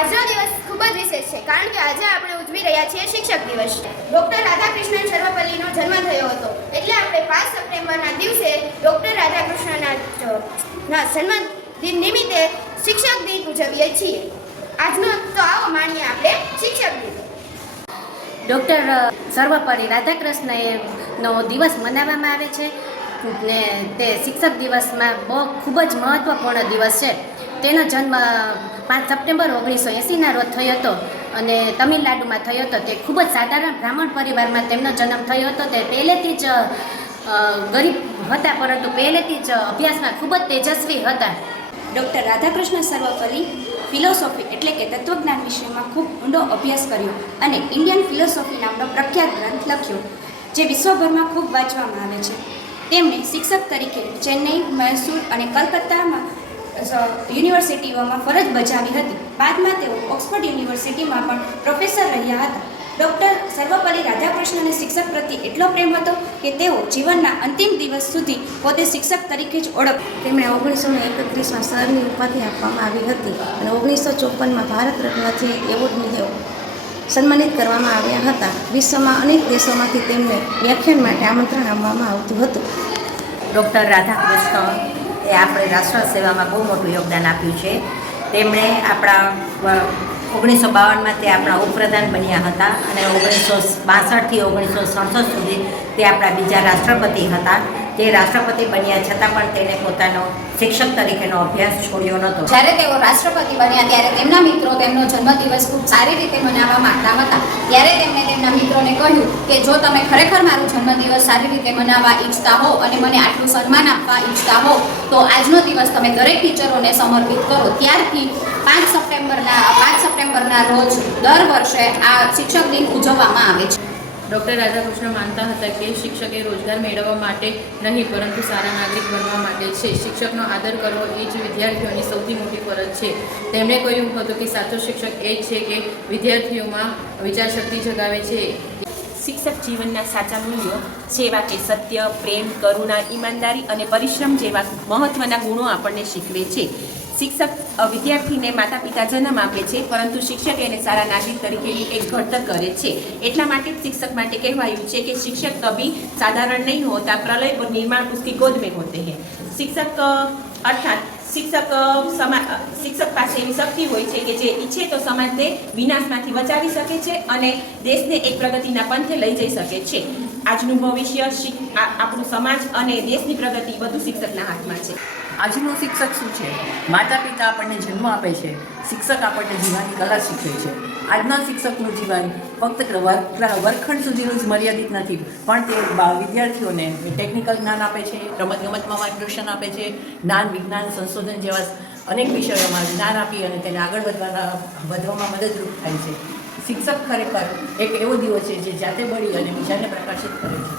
આજનો દિવસ ખૂબ જ વિશેષ છે કારણ કે આજે આપણે ઉજવી રહ્યા છીએ શિક્ષક દિવસ. ડૉક્ટર રાધાકૃષ્ણન સર્વપલ્લીનો જન્મ થયો હતો એટલે આપણે 5 સપ્ટેમ્બરના દિવસે ડૉક્ટર રાધાકૃષ્ણના જન્મદિન નિમિત્તે શિક્ષક દિન ઉજવીએ છીએ. આજનો તો આવો માણીએ આપણે શિક્ષક દિન. ડૉક્ટર સર્વપલ્લી રાધાકૃષ્ણનો દિવસ મનાવવામાં આવે છે ને તે શિક્ષક દિવસમાં ખૂબ જ મહત્ત્વપૂર્ણ દિવસ છે. તેનો જન્મ 5 સપ્ટેમ્બર 1980ના રોજ થયો હતો અને તમિલનાડુમાં થયો હતો. તે ખૂબ જ સાધારણ બ્રાહ્મણ પરિવારમાં તેમનો જન્મ થયો હતો. તે પહેલેથી જ ગરીબ હતા પરંતુ પહેલેથી જ અભ્યાસમાં ખૂબ જ તેજસ્વી હતા. ડૉક્ટર રાધાકૃષ્ણ સર્વપલ્લી ફિલોસોફી એટલે કે તત્વજ્ઞાન વિષયમાં ખૂબ ઊંડો અભ્યાસ કર્યો અને ઇન્ડિયન ફિલોસોફી નામનો પ્રખ્યાત ગ્રંથ લખ્યો જે વિશ્વભરમાં ખૂબ વાંચવામાં આવે છે. તેમણે શિક્ષક તરીકે ચેન્નઈ, મૈસૂર અને કલકત્તામાં યુનિવર્સિટીઓમાં ફરજ બજાવી હતી. બાદમાં તેઓ ઓક્સફર્ડ યુનિવર્સિટીમાં પણ પ્રોફેસર રહ્યા હતા. ડૉક્ટર સર્વપલ્લી રાધાકૃષ્ણને શિક્ષક પ્રત્યે એટલો પ્રેમ હતો કે તેઓ જીવનના અંતિમ દિવસ સુધી પોતે શિક્ષક તરીકે જ ઓળખ. તેમણે 1931માં સરની ઉપાધિ આપવામાં આવી હતી અને 1954માં ભારત રત્નથી એવોર્ડની સન્માનિત કરવામાં આવ્યા હતા. વિશ્વમાં અનેક દેશોમાંથી તેમને વ્યાખ્યાન માટે આમંત્રણ આપવામાં આવતું હતું. ડૉક્ટર રાધાકૃષ્ણ એ આપણે રાષ્ટ્ર સેવામાં બહુ મોટું યોગદાન આપ્યું છે. તેમણે આપણા 1952માં તે આપણા ઉપપ્રધાન બન્યા હતા અને 1962થી 1967 સુધી તે આપણા બીજા રાષ્ટ્રપતિ હતા. તે રાષ્ટ્રપતિ બન્યા છતાં પણ તેને પોતાનો શિક્ષક તરીકેનો અભ્યાસ છોડ્યો નહોતો. જ્યારે તેઓ રાષ્ટ્રપતિ બન્યા ત્યારે તેમના મિત્રો તેમનો જન્મદિવસ ખૂબ સારી રીતે મનાવવા માંગતા હતા. ત્યારે તેમણે તેમના મિત્રોને કહ્યું કે જો તમે ખરેખર મારો જન્મદિવસ સારી રીતે મનાવવા ઈચ્છતા હો અને મને આટલું સન્માન આપવા ઈચ્છતા હો તો આજનો દિવસ તમે દરેક ટીચરોને સમર્પિત કરો. ત્યારથી 5 સપ્ટેમ્બરના રોજ દર વર્ષે આ શિક્ષક દિન ઉજવવામાં આવે છે. ડૉક્ટર રાધાકૃષ્ણ માનતા હતા કે શિક્ષક એ રોજગાર મેળવવા માટે નહીં પરંતુ સારા નાગરિક બનવા માટે છે. શિક્ષકનો આદર કરવો એ જ વિદ્યાર્થીઓની સૌથી મોટી ફરજ છે. તેમણે કહ્યું હતું કે સાચો શિક્ષક એ જ છે કે વિદ્યાર્થીઓમાં વિચારશક્તિ જગાવે છે. શિક્ષક જીવનના સાચા મૂલ્યો જેવા કે સત્ય, પ્રેમ, કરુણા, ઈમાનદારી અને પરિશ્રમ જેવા મહત્ત્વના ગુણો આપણને શીખવે છે. શિક્ષક વિદ્યાર્થીને માતા પિતા જન્મ આપે છે પરંતુ શિક્ષક એને સારા નાગરિક તરીકેની એક ઘડતર કરે છે. એટલા માટે જ શિક્ષક માટે કહેવાયું છે કે શિક્ષક કભી સાધારણ નહીં હોતા, પ્રલય और निर्माण उसकी गोद में होते हैं. શિક્ષક અર્થાત શિક્ષક પાસે એવી શક્તિ હોય છે કે જે ઈચ્છે તો સમાજને વિનાશમાંથી બચાવી શકે છે અને દેશને એક પ્રગતિના પંથે લઈ જઈ શકે છે. આજનું ભવિષ્ય, આપણું સમાજ અને દેશની પ્રગતિ બધું શિક્ષકના હાથમાં છે. આજનો શિક્ષક શું છે? માતા પિતા આપણને જન્મ આપે છે, શિક્ષક આપણને જીવવાની કલા શીખવે છે. આજના શિક્ષકનું જીવન ફક્ત વર્ગખંડ સુધીનું જ મર્યાદિત નથી પણ તે વિદ્યાર્થીઓને ટેકનિકલ જ્ઞાન આપે છે, રમતગમતમાં માર્ગદર્શન આપે છે, જ્ઞાન, વિજ્ઞાન, સંશોધન જેવા અનેક વિષયોમાં જ્ઞાન આપી અને તેને આગળ વધવામાં મદદરૂપ થાય છે. શિક્ષક ખરેખર એક એવો દીવો છે જે જાતે બળી અને બીજાને પ્રકાશિત કરે છે.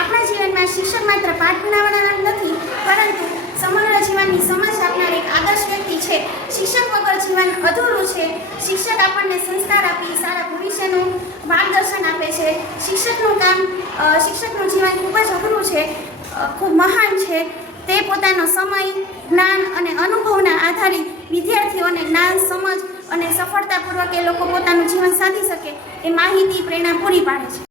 આપણા જીવનમાં શિક્ષક માત્ર પાઠ ભણાવનાર નથી પરંતુ સમગ્ર જીવનની સમજ આપનાર એક આદર્શ વ્યક્તિ છે. શિક્ષક વગર જીવન અધૂરું છે. શિક્ષક આપણને સંસ્કાર આપી સારા ભવિષ્યનું માર્ગદર્શન આપે છે. શિક્ષકનું જીવન ખૂબ જ અઘરું છે, ખૂબ મહાન છે. તે પોતાનો સમય, જ્ઞાન અને અનુભવના આધારે વિદ્યાર્થીઓને જ્ઞાન, સમજ અને સફળતાપૂર્વક એ લોકો પોતાનું જીવન સાધી શકે એ માહિતી, પ્રેરણા પૂરી પાડે છે.